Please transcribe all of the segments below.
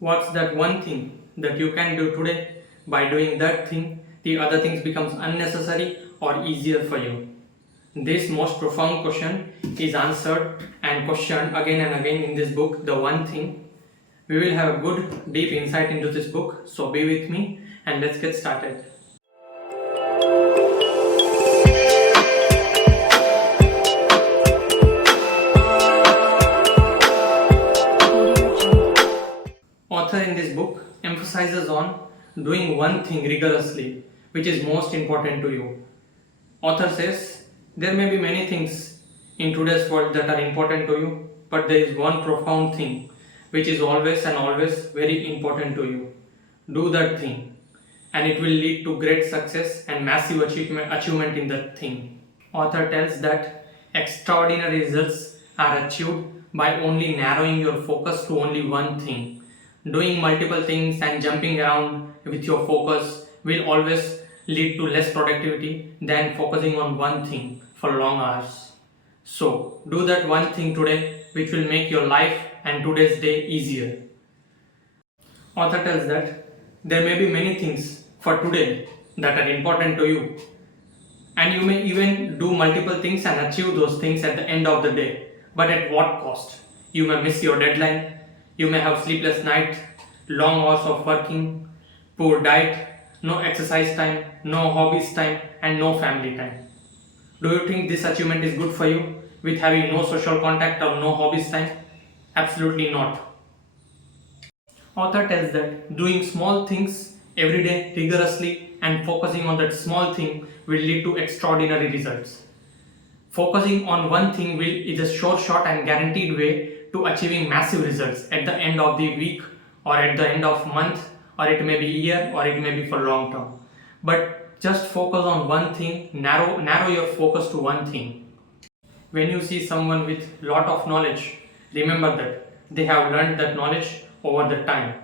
What's that one thing that you can do today? By doing that thing, the other things becomes unnecessary or easier for you. This most profound question is answered and questioned again and again in this book, The One Thing. We will have a good deep insight into this book, so be with me and let's get started. Author in this book emphasizes on doing one thing rigorously, which is most important to you. Author says there may be many things in today's world that are important to you, but there is one profound thing which is always and always very important to you. Do that thing, and it will lead to great success and massive achievement in that thing. Author tells that extraordinary results are achieved by only narrowing your focus to only one thing. Doing multiple things and jumping around with your focus will always lead to less productivity than focusing on one thing for long hours. So, do that one thing today which will make your life and today's day easier. Author tells that there may be many things for today that are important to you, and you may even do multiple things and achieve those things at the end of the day. But at what cost? You may miss your deadline, you may have sleepless nights, long hours of working, poor diet, no exercise time, no hobbies time, and no family time. Do you think this achievement is good for you with having no social contact or no hobbies time? Absolutely not. Author tells that doing small things every day rigorously and focusing on that small thing will lead to extraordinary results. Focusing on one thing is a sure shot and guaranteed way to achieving massive results at the end of the week or at the end of month, or it may be year, or it may be for long term. But just focus on one thing, narrow your focus to one thing. When you see someone with lot of knowledge, remember that they have learned that knowledge over the time.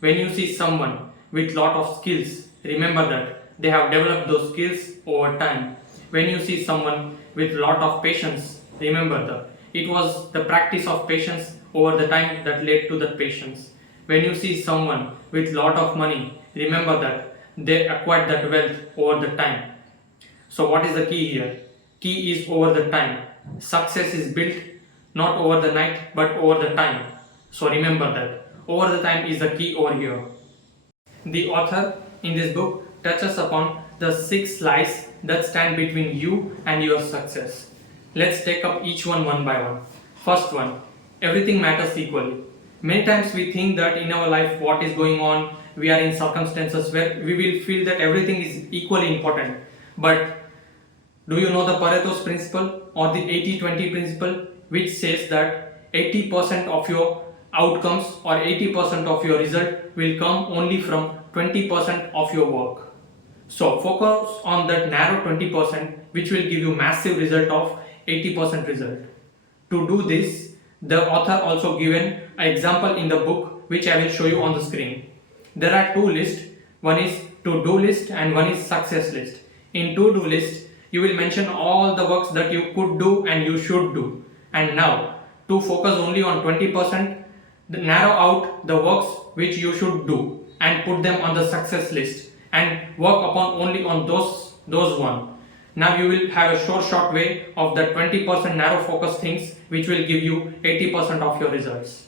When you see someone with lot of skills, remember that they have developed those skills over time. When you see someone with lot of patience, remember that it was the practice of patience over the time that led to that patience. When you see someone with lot of money, remember that they acquired that wealth over the time. So what is the key here? Key is over the time. Success is built not over the night but over the time. So remember that over the time is the key over here. The author in this book touches upon the 6 lies that stand between you and your success. Let's take up each one by one. First one, everything matters equally. Many times we think that in our life what is going on, we are in circumstances where we will feel that everything is equally important. But do you know the Paretos Principle or the 80-20 principle, which says that 80% of your outcomes or 80% of your result will come only from 20% of your work. So focus on that narrow 20% which will give you massive result of 80% result. To do this, the author also given an example in the book which I will show you on the screen. There are 2 lists, one is to-do list and one is success list. In to-do list, you will mention all the works that you could do and you should do. And now, to focus only on 20%, narrow out the works which you should do and put them on the success list and work upon only on those one. Now you will have a short way of the 20% narrow focus things which will give you 80% of your results.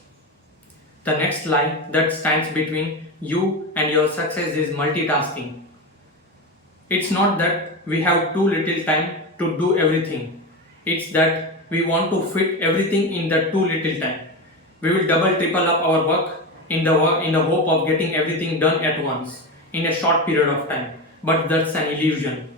The next lie that stands between you and your success is multitasking. It's not that we have too little time to do everything. It's that we want to fit everything in that too little time. We will triple up our work in the hope of getting everything done at once in a short period of time. But that's an illusion.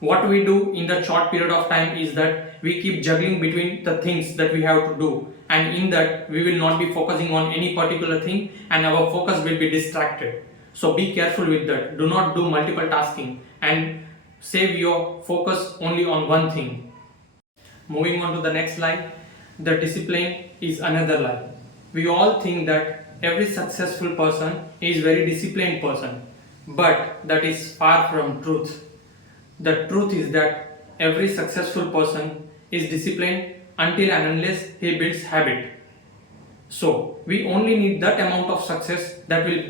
What we do in that short period of time is that we keep juggling between the things that we have to do, and in that we will not be focusing on any particular thing and our focus will be distracted. So be careful with that. Do not do multiple tasking and save your focus only on one thing. Moving on to the next lie, the discipline is another lie. We all think that every successful person is very disciplined person, but that is far from truth. The truth is that every successful person is disciplined until and unless he builds habit. So we only need that amount of success that will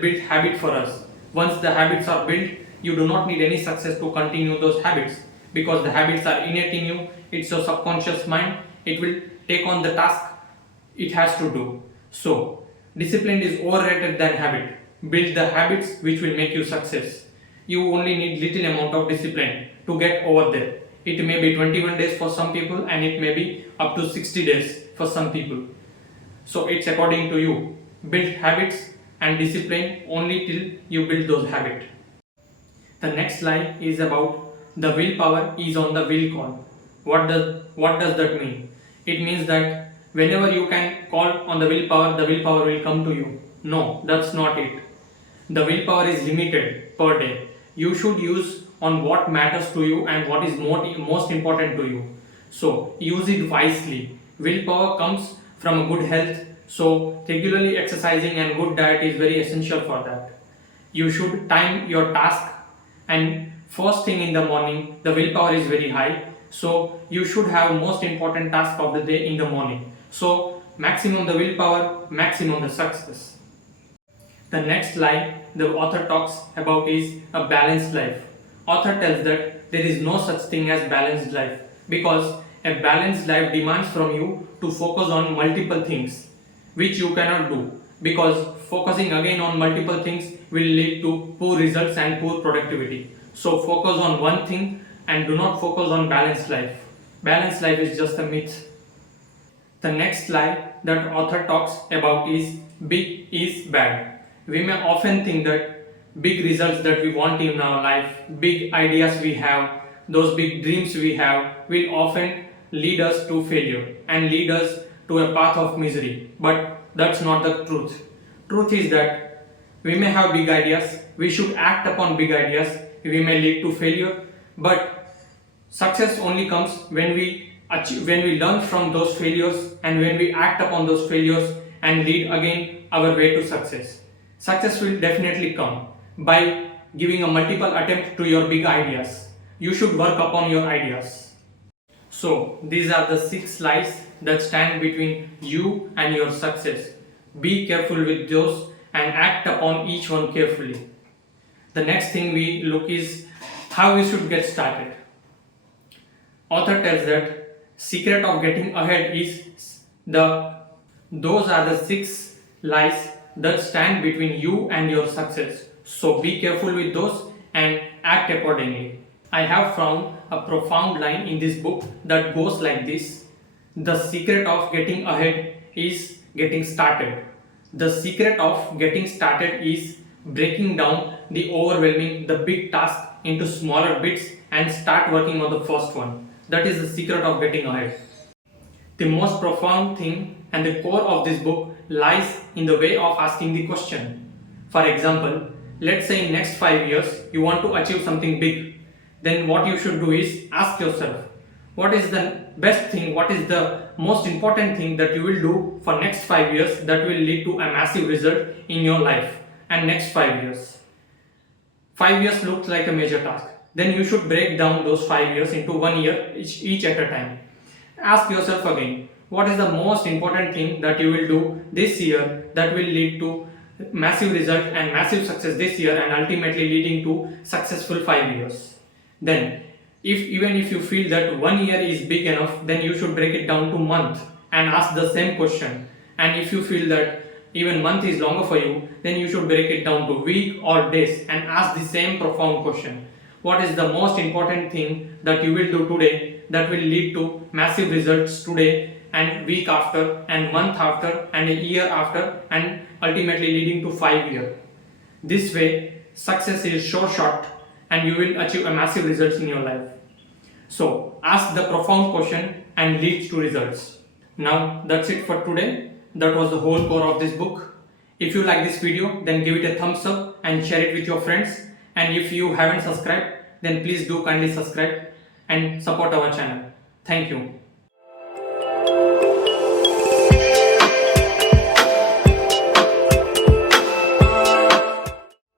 build habit for us. Once the habits are built, you do not need any success to continue those habits, because the habits are innate in you. It's your subconscious mind. It will take on the task it has to do. So discipline is overrated than habit. Build the habits which will make you success. You only need little amount of discipline to get over there. It may be 21 days for some people, and it may be up to 60 days for some people. So it's according to you. Build habits and discipline only till you build those habits. The next line is about the willpower is on the will call. What does that mean? It means that whenever you can call on the willpower will come to you. No, that's not it. The willpower is limited per day. You should use on what matters to you and what is most important to you. So use it wisely. Willpower comes from a good health. So regularly exercising and good diet is very essential for that. You should time your task, and first thing in the morning the willpower is very high. So you should have most important task of the day in the morning. So maximum the willpower, maximum the success. The next line the author talks about is a balanced life. Author tells that there is no such thing as balanced life, because a balanced life demands from you to focus on multiple things, which you cannot do, because focusing again on multiple things will lead to poor results and poor productivity. So focus on one thing and do not focus on balanced life. Balanced life is just a myth. The next line that author talks about is big is bad. We may often think that big results that we want in our life, big ideas we have, those big dreams we have will often lead us to failure and lead us to a path of misery. But that's not the truth. Truth is that we may have big ideas, we should act upon big ideas, we may lead to failure, but success only comes when we learn from those failures and when we act upon those failures and lead again our way to success. Success will definitely come by giving a multiple attempt to your big ideas. You should work upon your ideas. So these are the 6 lies that stand between you and your success. Be careful with those and act upon each one carefully. The next thing we look is how we should get started. Author tells that secret of getting ahead is those are the 6 lies that stand between you and your success. So be careful with those and act accordingly. I have found a profound line in this book that goes like this: the secret of getting ahead is getting started. The secret of getting started is breaking down the big task into smaller bits and start working on the first one. That is the secret of getting ahead. The most profound thing and the core of this book lies in the way of asking the question. For example, let's say in next 5 years you want to achieve something big. Then what you should do is ask yourself, what is the best thing, what is the most important thing that you will do for next 5 years that will lead to a massive result in your life and next 5 years. 5 years looks like a major task. Then you should break down those 5 years into 1 year each at a time. Ask yourself again, what is the most important thing that you will do this year that will lead to massive result and massive success this year and ultimately leading to successful 5 years. Then even if you feel that 1 year is big enough, then you should break it down to month and ask the same question. And if you feel that even month is longer for you, then you should break it down to week or days and ask the same profound question. What is the most important thing that you will do today that will lead to massive results today and week after and month after and a year after and ultimately leading to 5 years. This way success is so short and you will achieve a massive results in your life. So ask the profound question and leads to results. Now that's it for today. That was the whole core of this book. If you like this video, then give it a thumbs up and share it with your friends. And if you haven't subscribed, then please do kindly subscribe and support our channel. Thank you.